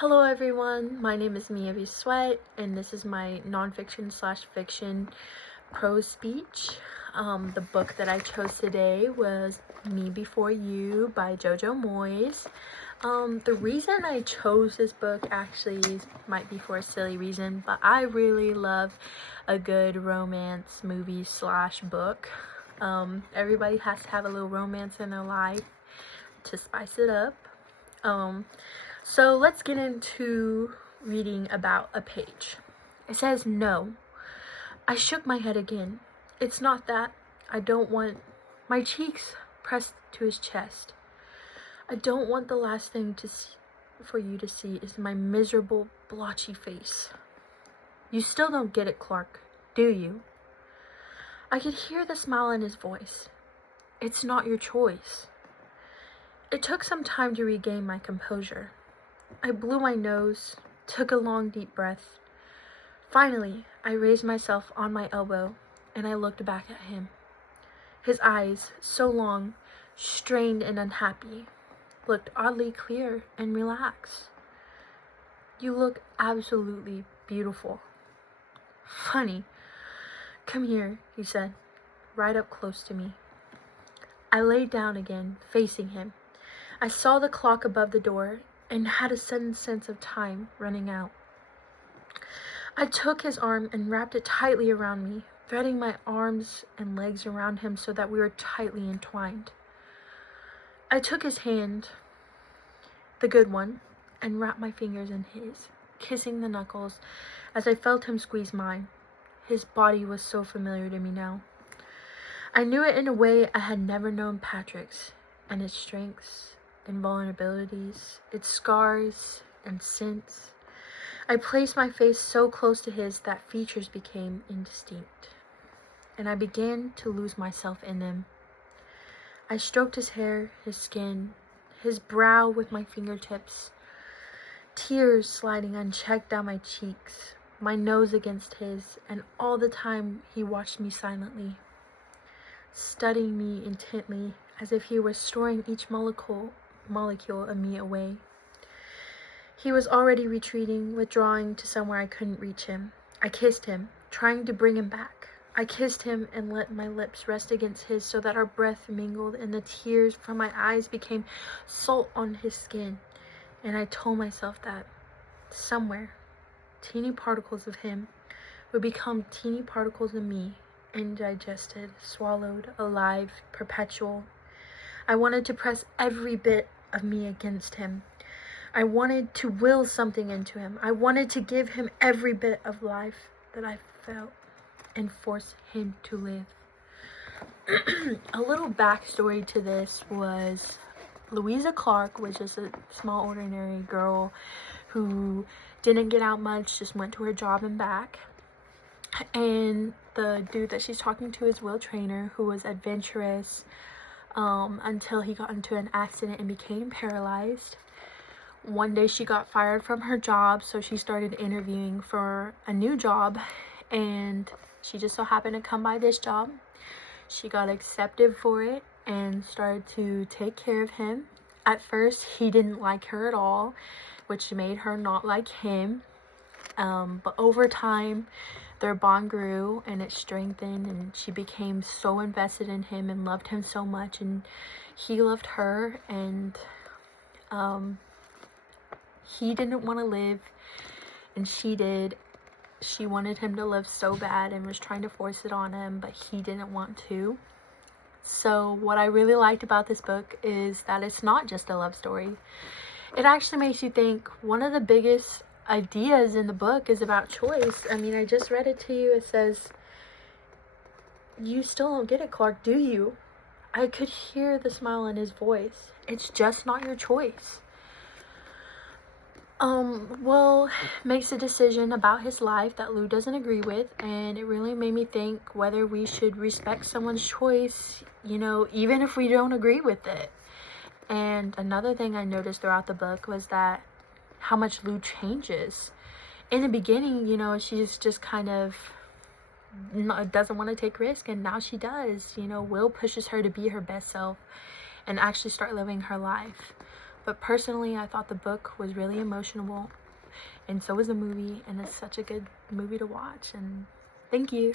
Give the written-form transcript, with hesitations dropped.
Hello everyone, my name is Mia V. Sweat, and this is my nonfiction slash fiction prose speech. The book that I chose today was Me Before You by Jojo Moyes. The reason I chose this book actually might be for a silly reason, but I really love a good romance movie slash book. Everybody has to have a little romance in their life to spice it up. So let's get into reading about a page. It says, "No." I shook my head again. "It's not that. I don't want..." My cheeks pressed to his chest. "I don't want the last thing for you to see is my miserable, blotchy face. You still don't get it, Clark, do you?" I could hear the smile in his voice. "It's not your choice." It took some time to regain my composure. I blew my nose, took a long deep breath. Finally, I raised myself on my elbow, and I looked back at him. His eyes, so long, strained and unhappy, looked oddly clear and relaxed. "You look absolutely beautiful." "Funny. Come here," he said, right up close to me. I lay down again, facing him. I saw the clock above the door and had a sudden sense of time running out. I took his arm and wrapped it tightly around me, threading my arms and legs around him so that we were tightly entwined. I took his hand, the good one, and wrapped my fingers in his, kissing the knuckles as I felt him squeeze mine. His body was so familiar to me now. I knew it in a way I had never known Patrick's, and its strengths and vulnerabilities, its scars and scents. I placed my face so close to his that features became indistinct, and I began to lose myself in them. I stroked his hair, his skin, his brow with my fingertips, tears sliding unchecked down my cheeks, my nose against his, and all the time he watched me silently, studying me intently as if he were storing each molecule of me away. He was already retreating, withdrawing to somewhere I couldn't reach him. I kissed him, trying to bring him back. I kissed him and let my lips rest against his so that our breath mingled and the tears from my eyes became salt on his skin. And I told myself that somewhere, teeny particles of him would become teeny particles of me, indigested, swallowed, alive, perpetual. I wanted to press every bit of me against him. I wanted to will something into him. I wanted to give him every bit of life that I felt and force him to live. A little backstory to this was Louisa Clark was just a small, ordinary girl who didn't get out much, just went to her job and back. And the dude that she's talking to is Will Traynor, who was adventurous until he got into an accident and became paralyzed. One day she got fired from her job, so she started interviewing for a new job, and she just so happened to come by this job. She got accepted for it and started to take care of him. At first, he didn't like her at all, which made her not like him. But over time, their bond grew and it strengthened, and she became so invested in him and loved him so much, and he loved her, and he didn't want to live, and she did. She wanted him to live so bad and was trying to force it on him, but he didn't want to. So what I really liked about this book is that it's not just a love story. It actually makes you think. One of the biggest ideas in the book is about choice. I mean, I just read it to you. It says, "You still don't get it, Clark, do you?" I could hear the smile in his voice. It's just not your choice. Will makes a decision about his life that Lou doesn't agree with, and it really made me think whether we should respect someone's choice, even if we don't agree with it. And another thing I noticed throughout the book was that how much Lou changes. In the beginning, she's just kind of doesn't want to take risk, and now she does. Will pushes her to be her best self and actually start living her life. But personally, I thought the book was really emotional, and so was the movie, and it's such a good movie to watch. And thank you.